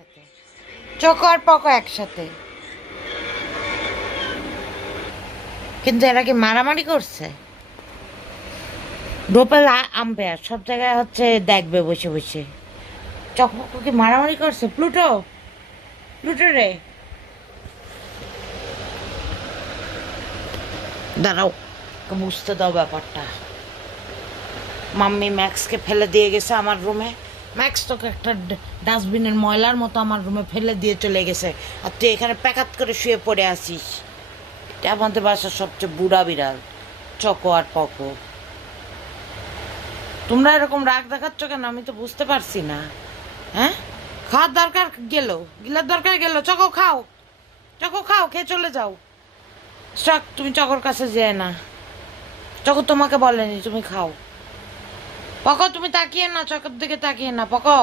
একসাথে, চোখো আর পকো একসাথে। কিন্তু এরা কি মারামারি করছে? ডোপেল আম্পায়ার সব জায়গায় হচ্ছে দেখবে বসে বসে। চকপকো কি মারামারি করছে? প্লুটো, প্লুটো রে দাঁড়াও, বুঝতে দাও ব্যাপারটা। মাম্মি ম্যাক্সকে ফেলে দিয়ে গেছে আমার রুমে। ম্যাক্স তোকে একটা ডাস্টবিনের ময়লার মতো আমার রুমে ফেলে দিয়ে চলে গেছে, আর তুই এখানে প্যাকাত করে শুয়ে পড়ে আসিস। এটা আমাদের বাসার সবচেয়ে বুড়া বিড়াল, চকো আর পকো। তোমরা এরকম রাগ দেখাচ্ছ কেন আমি তো বুঝতে পারছি না। হ্যাঁ, খাওয়ার দরকার গেল, গিলার দরকার গেল, চকো খাও, চকো খাও, খেয়ে চলে যাও। চক, তুমি চকোর কাছে যেয়ে না, চকো তোমাকে বলেনি, তুমি খাও। পকো তুমি তাকিয়ে না, চকের দিকে তাকিয়ে না, পকো।